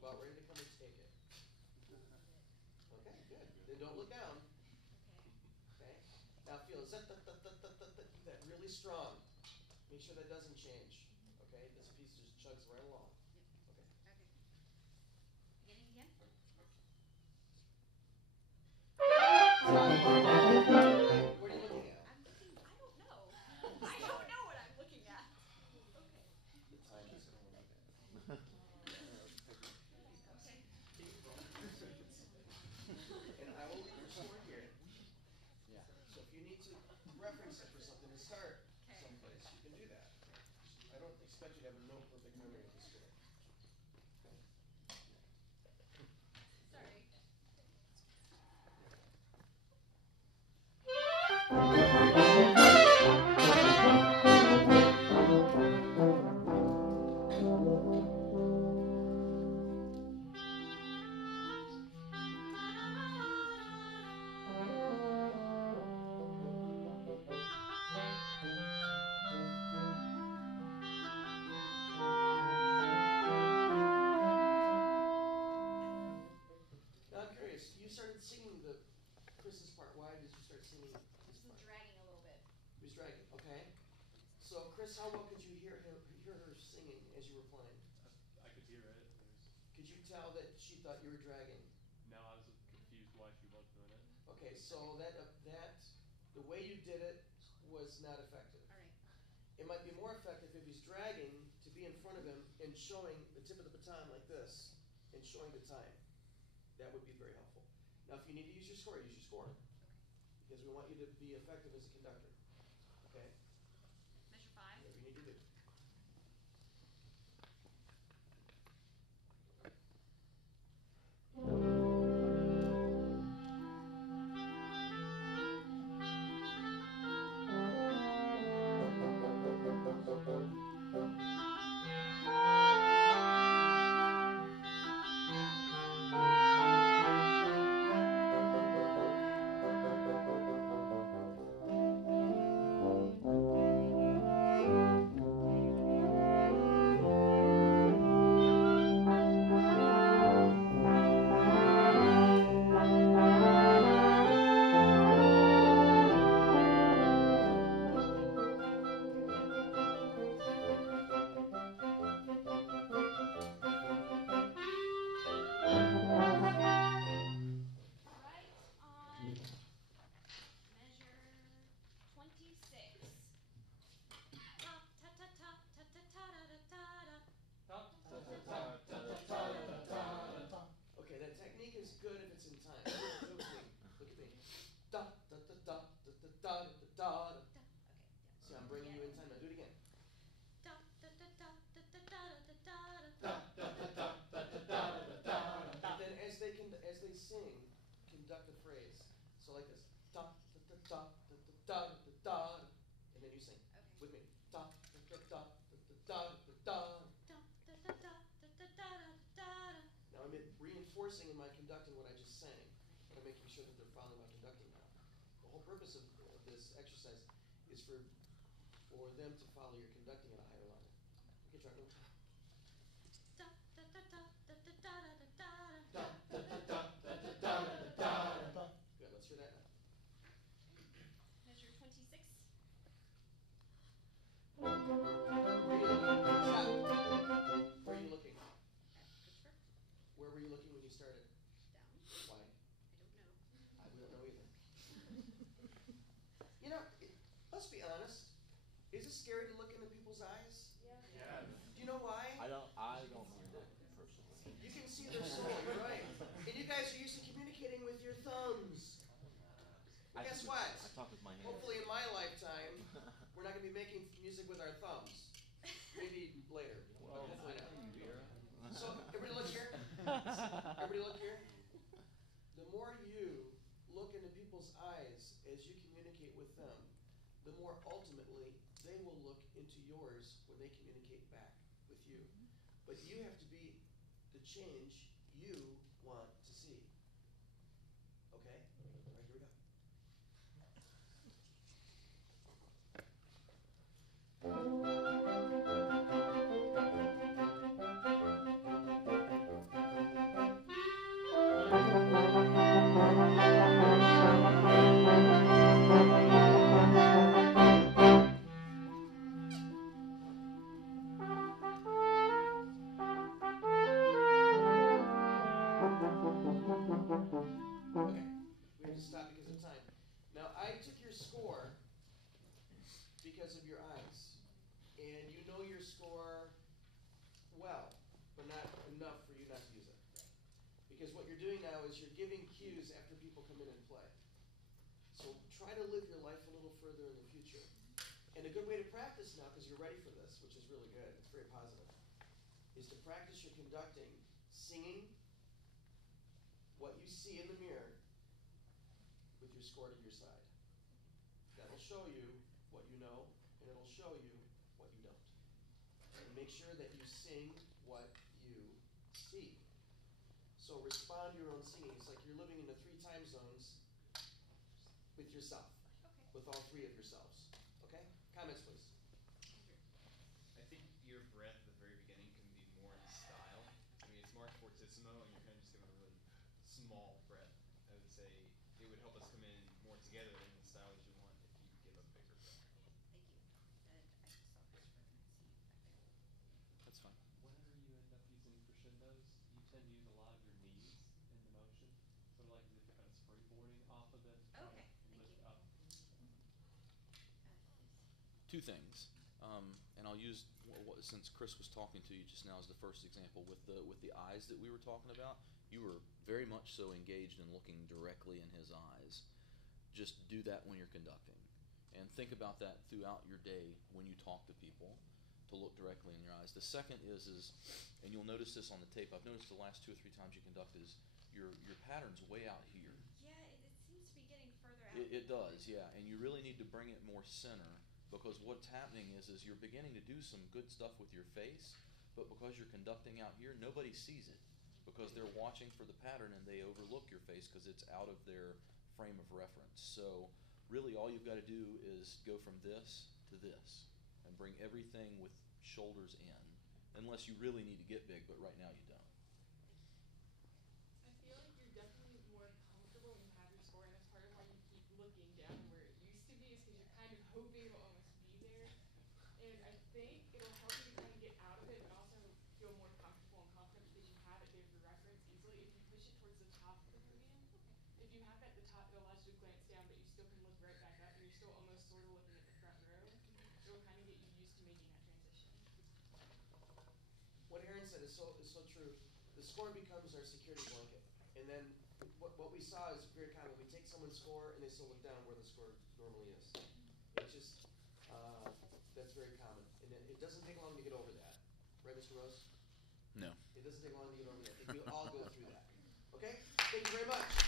About ready to come and take it. Okay, good. Then don't look down. Okay. Now feel keep that really strong. Make sure that doesn't change. Okay, this piece just chugs right along. Okay. Beginning again. What are you looking at? I'm looking. I don't know. I don't know what I'm looking at. Okay. The time is going to look at. Okay. And I will leave your score here. Yeah. So if you need to reference it for something to start Okay. someplace, you can do that. I don't expect you to have no perfect memory of the score. Sorry. Now I'm curious, you started singing the Chris's part. Why did you start singing his Just part? dragging a little bit. He was dragging, okay. So Chris, how well could you hear her singing as you were playing? I could hear it. Could you tell that she thought you were dragging? No, I was confused why she was doing it. Okay, so that the way you did it was not effective. All right. It might be more effective if he's dragging to be in front of him and showing the tip of the baton like this and showing the time. That would be very helpful. Now, if you need to use your score, use your score. Because we want you to be effective as a conductor. Okay? Measure 5. Whatever you need to do. Right on measure 26. Ta ta ta ta ta ta ta da da da. Okay, that technique is good if it's in time. Look at me. Look at me. Da da da da da da da da da. Okay. See, I'm bringing you in time. Now do it again. Da da da da da da da da Da da da da da da da da. And then as they sing, conduct the phrase. So like this. Da da da da da da da da. And then you sing with me. Da da da da da da da. Now I'm reinforcing in my conducting what I just sang, but I'm making sure that they're following my conducting now. The whole purpose of this exercise is for them to follow your conducting at a higher level. Okay, try it one more time. Da da da da da da da da da. Good, let's hear that now. Measure 26. Where are you looking? Stop. Where are you looking? Christopher. Where were you looking when you started? Down. Why? I don't know. We don't know either. You know, let's be honest. Is it scary to look into people's eyes? Yeah. Do you know why? I don't do that personally. You can see their soul, you're right. And you guys are used to communicating with your thumbs. Well, guess what? I talk with my hands. Hopefully in my lifetime, we're not going to be making music with our thumbs. Maybe later. Well, Hopefully not. Vera. So, everybody look here. Everybody look here. The more you look into people's eyes as you communicate with them, the more ultimately they will look into yours when they communicate back with you. But you have to be the change you want to see. Okay? All right, here we go. score well, but not enough for you not to use it. Because what you're doing now is you're giving cues after people come in and play. So try to live your life a little further in the future. And a good way to practice now, because you're ready for this, which is really good, it's very positive, is to practice your conducting, singing what you see in the mirror with your score to your side. That'll show you what you know, and it'll show you what you don't. And make sure that you sing what you see. So respond to your own singing. It's like you're living in the 3 time zones with yourself, with all 3 of yourselves. Okay? Comments, please. I think your breath at the very beginning can be more in style. I mean, it's March fortissimo, and you're kind of just doing a really small breath. I would say it would help us come in more together in the style that you want if you give a bigger breath. Thank you. And I just saw Christopher and I see you back there. That's fine. Whenever you end up using crescendos, you tend to use a lot of your knees in the motion, sort of like as if you're kind of springboarding off of them, trying Okay, to thank lift you. up. Two things, and I'll use since Chris was talking to you just now as the first example with the eyes that we were talking about. You were very much so engaged in looking directly in his eyes. Just do that when you're conducting, and think about that throughout your day when you talk to people, to look directly in your eyes. The second is, and you'll notice this on the tape. I've noticed the last 2 or 3 times you conduct is your pattern's way out here. Yeah, it seems to be getting further out. It does, yeah, and you really need to bring it more center, because what's happening is you're beginning to do some good stuff with your face, but because you're conducting out here, nobody sees it, because they're watching for the pattern and they overlook your face because it's out of their frame of reference. So really all you've got to do is go from this to this and bring everything with shoulders in, unless you really need to get big, but right now you don't. I feel like you're definitely more comfortable when you have your score, and that's part of why you keep looking down where it used to be, is because you're kind of hoping it'll almost be there. And I think it'll help you to kind of get out of it, but also feel more comfortable and confident because you have it there for reference easily. If you push it towards the top of the podium, if you have it at the top, it allows you to glance down, but you still can look right back up, and you're still almost sort of looking at the front row. It'll kind of get you used to making that transition. What Aaron said is so true. The score becomes our security blanket. And then what we saw is very common. We take someone's score and they still look down where the score normally is. It's just, that's very common. And it doesn't take long to get over that. Right, Mr. Rose? No. It doesn't take long to get over that. We all go through that. Okay? Thank you very much.